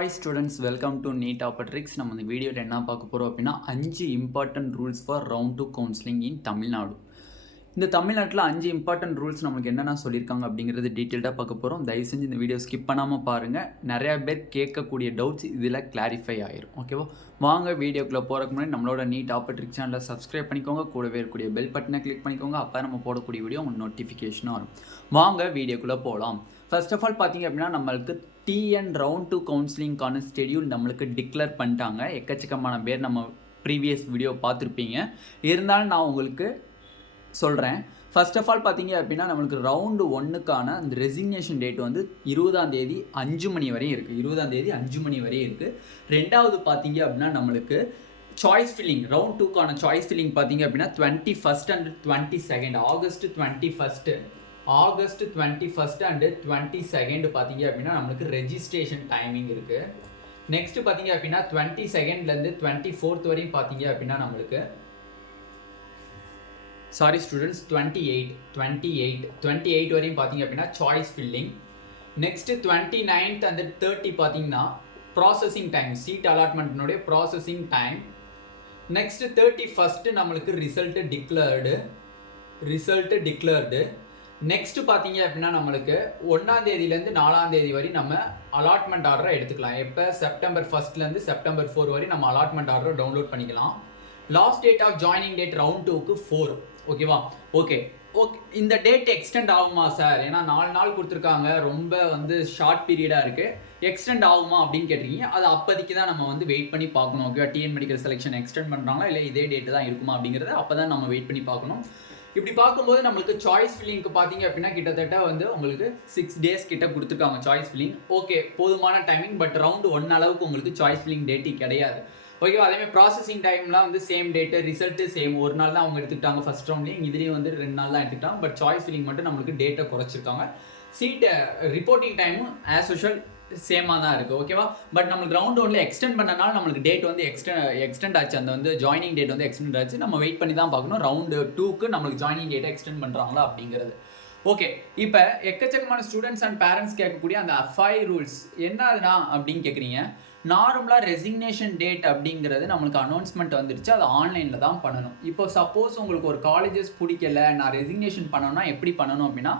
Hi students, welcome to Neet Tricks. நம்ம இந்த வீடியோவில் என்ன பார்க்க போகிறோம் அப்படின்னா 5 important rules for round 2 counselling in Tamil. Nadu தமிழ்நாட்டில் 5 இம்பார்ட்டன்ட் ரூல்ஸ் நமக்கு என்னென்ன சொல்லியிருக்காங்க அப்படிங்கிறது டீட்டெயில்டாக பார்க்க போகிறோம். தயவு செஞ்சு இந்த வீடியோ ஸ்கிப் பண்ணாமல் பாருங்கள். நிறையா பேர் கேட்கக்கூடிய டவுட்ஸ் இதில் கிளாரிஃபை ஆயிரும். ஓகேவா, வாங்க வீடியோக்குள்ளே போகிறதுக்கு முன்னாடி நம்மளோட நீட் ட்ரிக்ஸ் சேனலை சப்ஸ்கிரைப் பண்ணிக்கோங்க. கூடவே இருக்கக்கூடிய பெல் பட்டனை கிளிக் பண்ணிக்கோங்க. அப்போ நம்ம போடக்கூடிய வீடியோ உங்களுக்கு நோட்டிஃபிகேஷனாக வரும். வாங்க வீடியோக்குள்ளே போகலாம். ஃபர்ஸ்ட் ஆஃப் ஆல் பார்த்தீங்க அப்படின்னா நம்மளுக்கு டிஎன் ரவுண்ட் 2 கவுன்சிலிங்கான ஷெடியூல் நம்மளுக்கு டிக்ளேர் பண்ணிட்டாங்க. எக்கச்சக்கமான பேர் நம்ம ப்ரீவியஸ் வீடியோ பார்த்துருப்பீங்க. இருந்தாலும் நான் உங்களுக்கு சொல்கிறேன். ஃபர்ஸ்ட் ஆஃப் ஆல் பார்த்தீங்க அப்படின்னா நம்மளுக்கு ரவுண்டு 1க்கான அந்த ரெசிக்னேஷன் டேட் வந்து 20ஆம் தேதி 5 மணி வரையும் இருக்குது. 20ஆம் தேதி 5 மணி வரையும் இருக்குது. ரெண்டாவது பார்த்தீங்க அப்படின்னா நம்மளுக்கு சாய்ஸ் ஃபில்லிங் ரவுண்ட் 2க்கான சாய்ஸ் ஃபில்லிங் பார்த்தீங்க அப்படின்னா 21st and 22nd August 21st and 22nd பார்த்தீங்க அப்படின்னா நம்மளுக்கு ரெஜிஸ்ட்ரேஷன் டைமிங் இருக்குது. நெக்ஸ்ட் பார்த்தீங்க அப்படின்னா 22ndலேருந்து 24th வரையும் பார்த்தீங்க அப்படின்னா நம்மளுக்கு ஸ்டூடெண்ட்ஸ் 28 வரையும் பார்த்தீங்க அப்படின்னா choice filling. Next 29th and 30 பார்த்தீங்கன்னா ப்ராசஸிங் டைம், சீட் அலாட்மெண்ட்னுடைய ப்ராசஸிங் டைம். நெக்ஸ்ட் 31st நம்மளுக்கு ரிசல்ட் டிக்ளேர்டு. நெக்ஸ்ட் பார்த்தீங்க அப்படின்னா நம்மளுக்கு 1ஆம் தேதியிலேருந்து 4ஆம் தேதி வரை நம்ம அலாட்மெண்ட் ஆர்டரை எடுத்துக்கலாம். எப்போ செப்டம்பர் 1st செப்டம்பர் 4 வரை நம்ம அலாட்மெண்ட் ஆர்டரை டவுன்லோட் பண்ணிக்கலாம். Last date of joining date round 2க்கு 4. ஓகேவா, ஓகே. இந்த டேட் எக்ஸ்டெண்ட் ஆகுமா சார்? ஏன்னா 4 நாள் கொடுத்துருக்காங்க, ரொம்ப வந்து ஷார்ட் பீரியடாக இருக்குது, எக்ஸ்டெண்ட் ஆகுமா அப்படின்னு கேட்டிருக்கீங்க. அது அப்போதைக்கு தான் நம்ம வந்து வெயிட் பண்ணி பார்க்கணும். ஓகேவா, டிஎன் மெடிக்கல் செலெக்ஷன் எக்ஸ்டெண்ட் பண்ணுறாங்களா இல்லை இதே டேட்டு தான் இருக்குமா அப்படிங்கிறத அப்போ தான் நம்ம வெயிட் பண்ணி பார்க்கணும். இப்படி பார்க்கும்போது நம்மளுக்கு சாய்ஸ் ஃபில்லிங்க்கு பார்த்தீங்க அப்படின்னா கிட்டத்தட்ட வந்து உங்களுக்கு 6 days கிட்ட கொடுத்துருக்காங்க சாய்ஸ் ஃபில்லிங். ஓகே, போதுமான டைமிங். பட் ரவுண்டு 1 அளவுக்கு உங்களுக்கு சாய்ஸ் ஃபில்லிங் டேட்டு கிடையாது. ஓகேவா, அதேமாதிரி ப்ராசஸிங் டைம்லாம் வந்து சேம் டேட்டு, ரிசல்ட்டு சேம். ஒரு நாள் தான் அவங்க எடுத்துக்கிட்டாங்க ஃபர்ஸ்ட் ரவுண்ட்லேயும், இதுலேயும் வந்து 2 நாள் தான் எடுத்துக்கிட்டாங்க. பட் சாய்ஸ் ஃபில்லிங் மட்டும் நம்மளுக்கு டேட்டை குறைச்சிருக்காங்க. சீட்டை ரிப்போர்ட்டிங் டைமும் ஆஸ் யூஷுவல் சேமாக தான் இருக்குது. ஓகேவா, பட் நம்மளுக்கு ரவுண்ட் 1ல எக்ஸ்டெண்ட் பண்ணனால நம்மளுக்கு டேட் வந்து எக்ஸ்டெண்ட் ஆச்சு. அந்த வந்து ஜாயினிங் டேட் வந்து எக்ஸ்டெண்ட் ஆச்சு. நம்ம வெயிட் பண்ணி தான் பார்க்கணும் ரவுண்டு 2க்கு நம்மளுக்கு ஜாயினிங் டேட்டை எக்ஸ்டெண்ட் பண்ணுறாங்களா அப்படிங்கிறது. ஓகே, இப்போ எக்கச்சக்கமான ஸ்டூடெண்ட்ஸ் அண்ட் பேரண்ட்ஸ் கேட்கக்கூடிய அந்த FI ரூல்ஸ் என்னதுனா அப்படின்னு கேட்குறீங்க. நார்மலாக ரெசிக்னேஷன் டேட் அப்படிங்கிறது நம்மளுக்கு அனௌன்ஸ்மெண்ட் வந்துருச்சு, அது ஆன்லைனில் தான் பண்ணணும். இப்போ சப்போஸ் உங்களுக்கு ஒரு காலேஜஸ் பிடிக்கல, நான் ரெசிக்னேஷன் பண்ணணும்னா எப்படி பண்ணணும் அப்படின்னா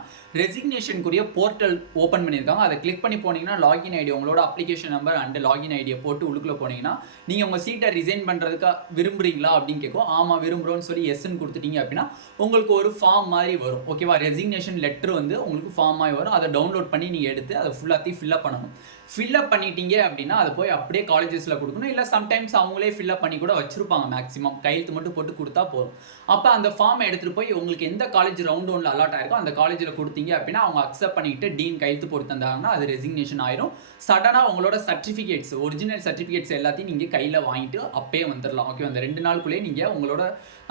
ரெசிக்னேஷனுக்குரிய போர்ட்டல் ஓப்பன் பண்ணியிருக்காங்க. அதை கிளிக் பண்ணி போனீங்கன்னா லாகின் ஐடி, உங்களோட அப்ளிகேஷன் நம்பர் அண்ட் லாகின் ஐடியை போட்டு உள்ளுக்குள்ளே போனீங்கன்னா நீங்கள் உங்கள் சீட்டை ரிசைன் பண்ணுறதுக்கு விரும்புகிறீங்களா அப்படின்னு கேட்கும். ஆமாம் விரும்புகிறோன்னு சொல்லி எஸ்ன்னு கொடுத்துட்டீங்க அப்படின்னா உங்களுக்கு ஒரு ஃபார்ம் மாதிரி வரும். ஓகேவா, ரெசிக்னேஷன் லெட்டர் வந்து உங்களுக்கு ஃபார்ம் மாதிரி வரும். அதை டவுன்லோட் பண்ணி நீங்கள் எடுத்து அதை ஃபுல்லாத்தையும் ஃபில்அப் பண்ணணும். ஃபில்அப் பண்ணிட்டீங்க அப்படின்னா அதை போய் அப்படியே காலேஜஸில் கொடுக்கணும். இல்லை சம்டைம்ஸ் அவங்களே ஃபில்அப் பண்ணி கூட வச்சுருப்பாங்க. மேக்ஸிமம் கையெழுத்து மட்டும் போட்டு கொடுத்தா போதும். அப்போ அந்த ஃபார்மை எடுத்துகிட்டு போய் உங்களுக்கு எந்த காலேஜ் ரவுண்ட் 1ல அலாட் ஆயிருக்கோ அந்த காலேஜில் கொடுத்தீங்க அப்படின்னா அவங்க அக்செப்ட் பண்ணிக்கிட்டு டீன் கையெழுத்து போட்டு தந்தாங்கன்னா அது ரெசிக்னேஷன் ஆயிரும். சடனாக உங்களோட சர்டிஃபிகேட்ஸ், ஒரிஜினல் சர்டிஃபிகேட்ஸ் எல்லாத்தையும் நீங்கள் கையில் வாங்கிட்டு அப்பயே வந்துடலாம். ஓகே, அந்த 2 நாளுக்குள்ளேயே நீங்கள் உங்களோட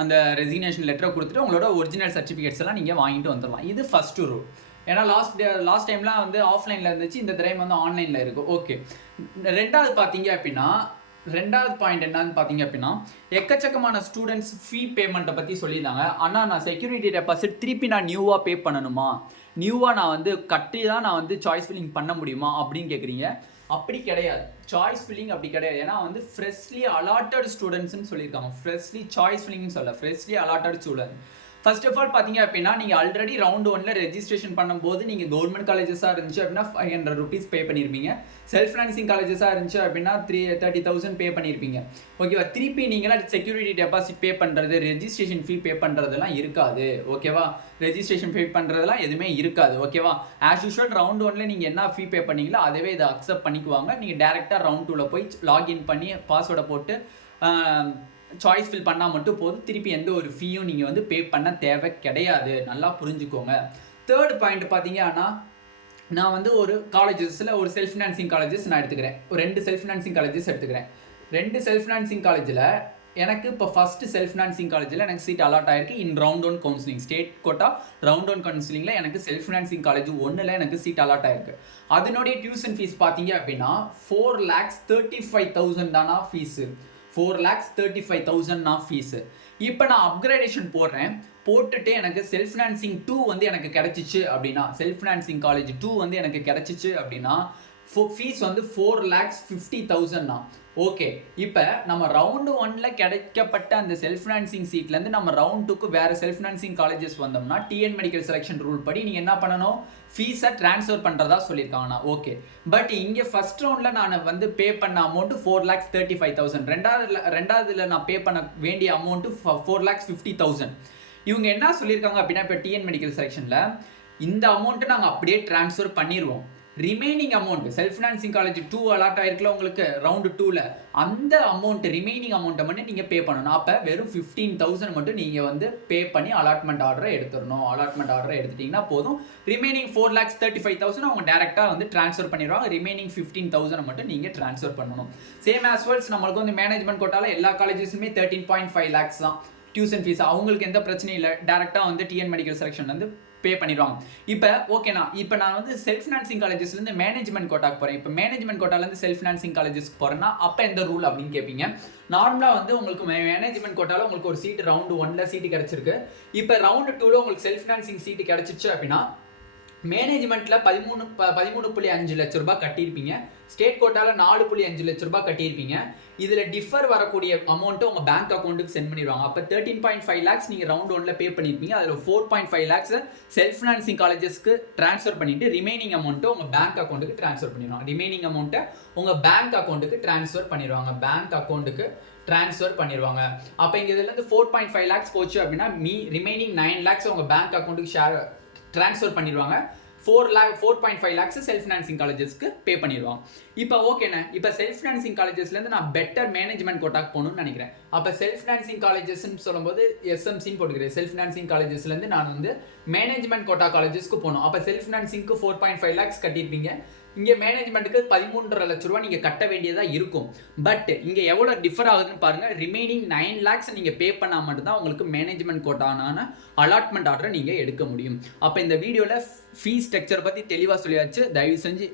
அந்த ரெசிக்னேஷன் லெட்டரை கொடுத்துட்டு உங்களோட ஒரிஜினல் சர்டிஃபிகேட்ஸ் எல்லாம் நீங்கள் வாங்கிட்டு வந்துடலாம். இது ஃபர்ஸ்ட் ரூல். ஏன்னா லாஸ்ட் டைம்லாம் வந்து ஆஃப்லைனில் இருந்துச்சு, இந்த டைம் வந்து ஆன்லைனில் இருக்கும். ஓகே, ரெண்டாவது பார்த்தீங்க அப்படின்னா ரெண்டாவது பாயிண்ட் என்னன்னு பார்த்தீங்க அப்படின்னா எக்கச்சக்கமான ஸ்டூடெண்ட்ஸ் ஃபீ பேமெண்ட்டை பற்றி சொல்லியிருந்தாங்க. ஆனால் நான் செக்யூரிட்டி டெபாசிட் திருப்பி நான் நியூவாக பே பண்ணணுமா, நியூவாக நான் வந்து கட்டி தான் நான் வந்து சாய்ஸ் ஃபில்லிங் பண்ண முடியுமா அப்படின்னு கேட்குறீங்க. அப்படி கிடையாது, சாய்ஸ் ஃபில்லிங் அப்படி கிடையாது. ஏன்னா வந்து ஃப்ரெஷ்லி அலாட்டட் ஸ்டூடெண்ட்ஸ்னு சொல்லியிருக்காங்க. ஃப்ரெஷ்லி சாய்ஸ் ஃபில்லிங்னு சொல்ல, freshly allotted student. First of all பார்த்தீங்க அப்படின்னா நீங்கள் ஆல்ரெடி ரவுண்ட் 1ல ரெஜிஸ்ட்ரேஷன் பண்ணும்போது நீங்கள் கவர்மெண்ட் காலேஜஸாக இருந்துச்சு அப்படின்னா 500 rupees பே பண்ணியிருப்பீங்க. செல்ஃப் ஃபைனான்சிங் காலேஜஸாக இருந்துச்சு அப்படின்னா 30,000 பே பண்ணியிருப்பீங்க. ஓகேவா, திருப்பி நீங்களாம் செக்யூரிட்டி டெபாசிட் பே பண்ணுறது, ரெஜிஸ்ட்ரேஷன் ஃபீ பே பண்ணுறதுலாம் இருக்காது. ஓகேவா, ரெஜிஸ்ட்ரேஷன் ஃபீ பண்ணுறதுலாம் எதுவுமே இருக்காது. ஓகேவா, ஆஸ் யூஷுவல் ரவுண்ட் 1ல நீங்கள் என்ன ஃபீ பே பண்ணீங்களோ அதவே இதை அக்செப்ட் பண்ணிக்குவாங்க. நீங்கள் டேரெக்டாக ரவுண்ட் 2ல போய் லாகின் பண்ணி பாஸ்வேர்டை போட்டு சாய்ஸ் ஃபில் பண்ணால் மட்டும் போதும். திருப்பி எந்த ஒரு ஃபீயும் நீங்கள் வந்து பே பண்ண தேவை கிடையாது. நல்லா புரிஞ்சுக்கோங்க. தேர்ட் பாயிண்ட் பார்த்தீங்கன்னா நான் வந்து ஒரு காலேஜஸில் ஒரு செல்ஃப் ஃபினான்சிங் காலேஜஸ் நான் எடுத்துக்கிறேன். ஒரு 2 செல்ஃப் ஃபினான்சிங் காலேஜஸ் எடுத்துக்கிறேன். 2 செல்ஃப் ஃபினான்சிங் காலேஜில் எனக்கு இப்போ ஃபஸ்ட்டு செல்ஃப் ஃபினான்சிங் காலேஜில் எனக்கு சீட் அலாட் ஆயிருக்கு. In round 1 counselling state quota round 1 கவுன்சிலிங்கில் எனக்கு செல்ஃப் ஃபினான்சிங் காலேஜ் 1ல் எனக்கு சீட் அலாட் ஆயிருக்கு. அதனுடைய டியூஷன் ஃபீஸ் பார்த்தீங்க அப்படின்னா 4,35,000 தானா ஃபீஸு. 4,35,000 நான் ஃபீஸு. இப்போ நான் அப்கிரேடேஷன் போடுறேன், போட்டுட்டு எனக்கு செல்ஃப் ஃபினான்சிங் 2 வந்து எனக்கு கிடைச்சிச்சு அப்படின்னா, செல்ஃப் ஃபினான்சிங் காலேஜ் 2 வந்து எனக்கு கிடைச்சிச்சு அப்படின்னா ஃபீஸ் வந்து 4,50,000 தான். ஓகே, இப்போ நம்ம ரவுண்டு 1ல கிடைக்கப்பட்ட அந்த செல்ஃப் ஃபினான்சிங் சீட்லேருந்து நம்ம ரவுண்ட் 2க்கு வேறு செல்ஃப் ஃபினான்சிங் காலேஜஸ் வந்தோம்னா டிஎன் மெடிக்கல் செலெக்ஷன் ரூல் படி நீங்கள் என்ன பண்ணணும், ஃபீஸை ட்ரான்ஸ்ஃபர் பண்ணுறதா சொல்லியிருக்காங்கண்ணா. ஓகே, பட் இங்கே ஃபர்ஸ்ட் ரவுண்டில் நான் வந்து பே பண்ண அமௌண்ட்டு 4,35,000, ரெண்டாவதுல நான் பே பண்ண வேண்டிய அமௌண்ட்டு 4,50,000. இவங்க என்ன சொல்லியிருக்காங்க அப்படின்னா, இப்போ டிஎன் மெடிக்கல் செலெக்ஷனில் இந்த அமௌண்ட்டை நாங்கள் அப்படியே ட்ரான்ஸ்ஃபர் பண்ணிடுவோம். Remaining amount self financing college 2 allot ஆயிருக்குல உங்களுக்கு ரவுண்டு 2ல, அந்த அமௌண்ட் ரிமைனிங் அமௌண்ட்டை மட்டும் நீங்கள் பே பண்ணணும். அப்போ வெறும் 15,000 மட்டும் நீங்கள் வந்து பே பண்ணி அலாட்மெண்ட் ஆர்டரை எடுத்துடணும். அலாட்மெண்ட் ஆர்டரை எடுத்துட்டிங்கன்னா போதும். ரிமைனிங் 4,35,000 அவங்க டேரெக்டாக வந்து ட்ரான்ஸ்ஃபர் பண்ணிடுவாங்க. ரிமைனிங் 15,000 மட்டும் நீங்கள் ட்ரான்ஸ்ஃபர் பண்ணணும். சேம் ஆஸ் வெல்ஸ் நம்மளுக்கு வந்து மேனேஜ்மெண்ட் கோட்டால எல்லா காலேஜஸுமே 13.5 lakhs தான் டியூஷன் ஃபீஸ். அவங்களுக்கு எந்த பிரச்சனையும் இல்லை, டேரெக்டாக வந்து டிஎன் மெடிக்கல் செலெக்ஷன் வந்து பே பண்ணிடுவாங்க. இப்போ ஓகேண்ணா, இப்போ நான் வந்து செல்ஃப் ஃபினான்சிங் காலேஜஸ்லேருந்து மேனேஜ்மெண்ட் கோட்டாக்கு போகிறேன். இப்போ மேனேஜ்மெண்ட் கோட்டாலேருந்து செல்ஃப் ஃபினான்சிங் காலேஜஸ்க்கு போகிறேன்னா அப்போ எந்த ரூல் அப்படின்னு கேட்பீங்க. நார்மலாக வந்து உங்களுக்கு மேனேஜ்மெண்ட் கோட்டாவில் உங்களுக்கு ஒரு சீட்டு ரவுண்டு 1ல சீட்டு கிடச்சிருக்கு. இப்போ ரவுண்டு 2ல உங்களுக்கு செல்ஃப் ஃபினான்சிங் சீட்டு கிடச்சிச்சு அப்படின்னா மேனேஜ்மெண்ட்ல 13.5 லட்ச ரூபாய் கட்டியிருப்பீங்க. ஸ்டேட் கோட்டால 4.5 லட்ச ரூபாய் கட்டியிருப்பீங்க. இதுல டிஃபர் வரக்கூடிய அமௌண்ட் உங்க பேங்க் அக்கௌண்ட்டுக்கு சென்ட் பண்ணிடுவாங்க. அப்ப 13.5 lakhs நீங்க ரவுண்ட் 1ல பே பண்ணிருப்பீங்க. அதுல 4.5 lakhs செல்ஃப் ஃபினான்சிங் காலேஜஸ்க்கு ட்ரான்ஸ்ஃபர் பண்ணிட்டு ரிமைனிங் அமௌண்ட் உங்க பேங்க் அக்கௌண்ட்டுக்கு ட்ரான்ஸ்ஃபர் பண்ணிடுவாங்க. ரிமைனிங் அமௌண்ட்டை உங்க பேங்க் அக்கௌண்ட்டுக்கு ட்ரான்ஸ்ஃபர் பண்ணிடுவாங்க. பேங்க் அக்கௌண்ட்டுக்கு ட்ரான்ஸ்ஃபர் பண்ணிடுவாங்க. அப்போ இங்க இதுல இருந்து 4.5 lakhs போச்சு அப்படின்னா ரிமைனிங் 9 lakhs உங்க பேங்க் அக்கௌண்ட்டுக்கு ட்ரான்ஸ்ஃபர் பண்ணிடுவாங்க. 4.5 lakhs செல்ஃப் ஃபினான்சிங் காலேஜஸ்க்கு பே பண்ணிடுவாங்க. இப்போ ஓகேண்ணே, இப்போ செல்ஃப் ஃபினான்சிங் காலேஜஸ்லேருந்து நான் பெட்டர் மேனேஜ்மெண்ட் கோட்டாக்கு போகணும்னு நினைக்கிறேன். அப்போ செல்ஃப் ஃபினான்சிங் காலேஜஸ்ன்னு சொல்லும்போது எஸ்எம்சின்னு போட்டுக்கிறேன். செல்ஃப் ஃபினான்சிங் காலேஜஸ்லேருந்து நான் வந்து மேனேஜ்மெண்ட் கோட்டா காலேஜஸ்க்கு போகணும். அப்போ செல்ஃப் ஃபினான்சிங்க்கு 4.5 lakhs கட்டியிருப்பீங்க. இங்கே மேனேஜ்மெண்ட்டுக்கு 13.5 லட்ச ரூபா நீங்கள் கட்ட வேண்டியதாக இருக்கும். பட் இங்கே எவ்வளோ டிஃபர் ஆகுதுன்னு பாருங்கள். ரிமைனிங் 9 lakhs நீங்கள் பே பண்ணால் மட்டும்தான் உங்களுக்கு மேனேஜ்மெண்ட் கோட்டான அலாட்மெண்ட் ஆர்டரை நீங்கள் எடுக்க முடியும். அப்போ இந்த வீடியோவில் ஃபீஸ் ஸ்ட்ரக்சர் பற்றி தெளிவாக சொல்லியாச்சு. தயவு செஞ்சு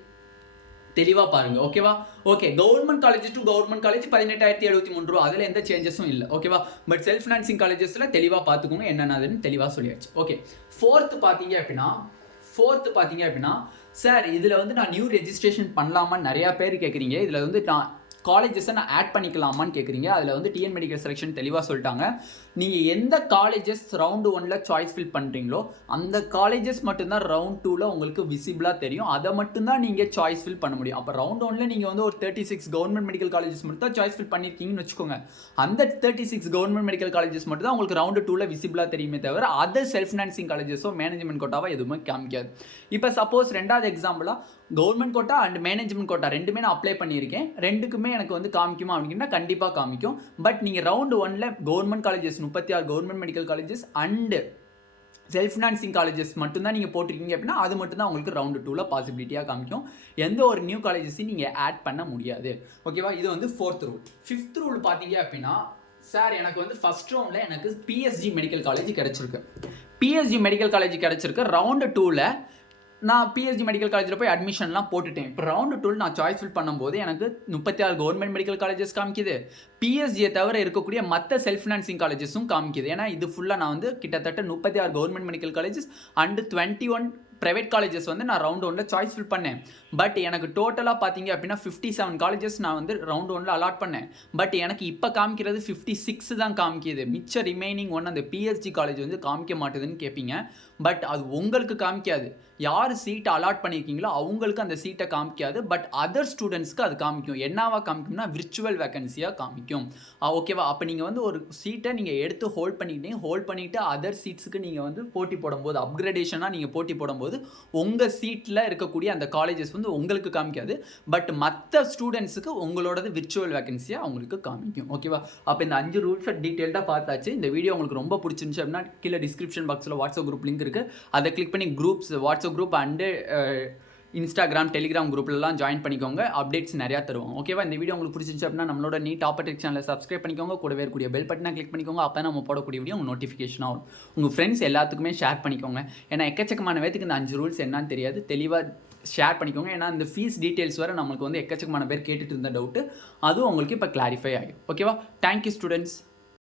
தெளிவாக பாருங்கள், ஓகேவா? Okay, government college to government college 18,073 ரூபா, அதில் எந்த சேஞ்சஸும் இல்லை, ஓகேவா? பட் செல்ஃப் ஃபினான்சிங் காலேஜஸில் தெளிவாக பார்த்துக்கோங்க என்னென்னதுன்னு தெளிவாக சொல்லியாச்சு. ஓகே, ஃபோர்த்து பார்த்தீங்க அப்படின்னா சார் இதில் வந்து நான் நியூ ரெஜிஸ்ட்ரேஷன் பண்ணலாமான்னு நிறையா பேர் கேட்குறீங்க. இதில் வந்து நான் காலேஜஸை நான் ஆட் பண்ணிக்கலாமான்னு கேட்குறீங்க. அதில் வந்து டிஎன் மெடிக்கல் செலெக்ஷன் தெளிவாக சொல்லிட்டாங்க. நீங்கள் எந்த காலேஜஸ் ரவுண்டு 1ல சாய்ஸ் ஃபில் பண்ணுறீங்களோ அந்த காலேஜஸ் மட்டும்தான் ரவுண்ட் 2ல உங்களுக்கு விசிபிளாக தெரியும். அதை மட்டும்தான் நீங்கள் சாய்ஸ் ஃபில் பண்ண முடியும். அப்போ ரவுண்ட் 1ல நீங்கள் வந்து ஒரு 36 கவர்மெண்ட் மெடிக்கல் காலேஜஸ் மட்டும் தான் சாய்ஸ் ஃபில் பண்ணியிருக்கீங்கன்னு வச்சுக்கோங்க. அந்த 36 கவர்மெண்ட் மெடிக்கல் காலேஜஸ் மட்டும் தான் உங்களுக்கு ரவுண்டு 2ல விசிபிளாக தெரியுமே தவிர அதர் செல்ஃப் ஃபினான்சிங் காலேஜஸோ மேனேஜ்மெண்ட் கோட்டாவோ எதுவுமே காமிக்காது. இப்போ சப்போஸ் ரெண்டாவது எக்ஸாம்பிளாக government quota and management quota ரெண்டுமே நான் அப்ளை பண்ணியிருக்கேன். ரெண்டுக்குமே எனக்கு வந்து காமிக்குமா அப்படின்னா கண்டிப்பாக காமிக்கும். பட் நீங்கள் ரவுண்டு 1ல government colleges 36 government medical colleges and self financing colleges மட்டும்தான் நீங்கள் போட்டிருக்கீங்க அப்படின்னா அது மட்டும்தான் உங்களுக்கு ரவுண்டு 2ல பாசிபிலிட்டியாக காமிக்கும். எந்த ஒரு நியூ காலேஜஸையும் நீங்கள் ஆட் பண்ண முடியாது, ஓகேவா? இது வந்து 4th ரூல். 5th ரூல் பார்த்தீங்க அப்படின்னா சார் எனக்கு வந்து ஃபர்ஸ்ட் ரவுண்டில் எனக்கு பிஎஸ்ஜி மெடிக்கல் காலேஜ் கிடச்சிருக்கு. பிஎஸ்ஜி மெடிக்கல் காலேஜ் கிடச்சிருக்கு. ரவுண்டு 2ல நான் பிஎஸ்ஜி மெடிக்கல் காலேஜில் போய் அட்மிஷன்லாம் போட்டுட்டேன். இப்போ ரவுண்டு 2 நான் சாய்ஸ் ஃபில் பண்ணும்போது எனக்கு 36 கவர்மெண்ட் மெடிக்கல் காலேஜஸ் காமிக்குது. பிஎஸ்ஜியை தவிர இருக்கக்கூடிய மற்ற செல்ஃப் ஃபினான்சிங் காலேஜஸும் காமிக்குது. ஏன்னா இது ஃபுல்லாக நான் வந்து கிட்டத்தட்ட 36 government medical colleges and 21 private colleges வந்து நான் ரவுண்ட் 1ல சாய்ஸ் ஃபில் பண்ணேன். பட் எனக்கு டோட்டலாக பார்த்தீங்க அப்படின்னா 57 காலேஜஸ் நான் வந்து ரவுண்ட் 1ல அலாட் பண்ணேன். பட் எனக்கு இப்போ காமிக்கிறது 56 தான் காமிக்கிது. மிச்ச ரிமைனிங் ஒன் அந்த பிஎஸ்ஜி காலேஜ் வந்து காமிக்க மாட்டேதுன்னு கேட்பீங்க. பட் அது உங்களுக்கு காமிக்காது. யார் சீட்டை அலாட் பண்ணியிருக்கீங்களோ அவங்களுக்கு அந்த சீட்டை காமிக்காது. பட் அதர் ஸ்டூடெண்ட்ஸ்க்கு அது காமிக்கும். என்னவா காமிக்கும்னா விர்ச்சுவல் வேகன்சியாக காமிக்கும், ஓகேவா? அப்போ நீங்கள் வந்து ஒரு சீட்டை நீங்கள் எடுத்து ஹோல்ட் பண்ணிவிட்டு அதர் சீட்ஸுக்கு நீங்கள் வந்து போட்டி போடும்போது அப்கிரேடேஷனாக நீங்கள் போட்டி போடும்போது உங்கள் சீட்டில் இருக்கக்கூடிய அந்த காலேஜஸ் வந்து உங்களுக்கு காமிக்காது. பட் மற்ற ஸ்டூடெண்ட்ஸுக்கு உங்களோடது விர்ச்சுவல் வேகன்சியாக அவங்களுக்கு காமிக்கும், ஓகேவா? அப்போ இந்த 5 ரூல்ஸை டீட்டெயில்டாக பார்த்தாச்சு. இந்த வீடியோ உங்களுக்கு ரொம்ப பிடிச்சிருந்துச்சு அப்படின்னா கீழே டிஸ்கிரிப்ஷன் பாக்ஸில் வாட்ஸ்அப் குரூப் லிங்க் இருக்குது. அதை கிளிக் பண்ணி groups WhatsApp group and Instagram Telegram குரூப்லலாம் ஜாயின் பண்ணிக்கோங்க. அப்டேட்ஸ் நிறையா தருவோம், ஓகேவா? இந்த வீடியோ உங்களுக்கு பிடிச்சிருந்துச்சு அப்படின்னா நம்மளோட நீட் டாப்பர் சேனலை சப்ஸ்கிரைப் பண்ணிக்கோங்க. கூடவே இருக்கக்கூடிய பெல் பட்டனை கிளிக் பண்ணிக்கோங்க. அப்போ நம்ம போடக்கூடிய வீடியோ உங்கள் நோட்டிஃபிகேஷன் ஆகும். உங்கள் ஃப்ரெண்ட்ஸ் எல்லாத்துக்குமே ஷேர் பண்ணிக்கோங்க. ஏன்னா எக்கச்சக்கமான பேருக்கு இந்த 5 ரூல்ஸ் என்னன்னு தெரியாது. தெளிவாக ஷேர் பண்ணிக்கோங்க. ஏன்னா இந்த ஃபீஸ் டீட்டெயில்ஸ் வர நம்மளுக்கு வந்து எக்கச்சக்கமான பேர் கேட்டுட்டு இருந்த டவுட்டு அதுவும் உங்களுக்கு இப்போ கிளாரிஃபை ஆகிடும், ஓகேவா? Thank you students.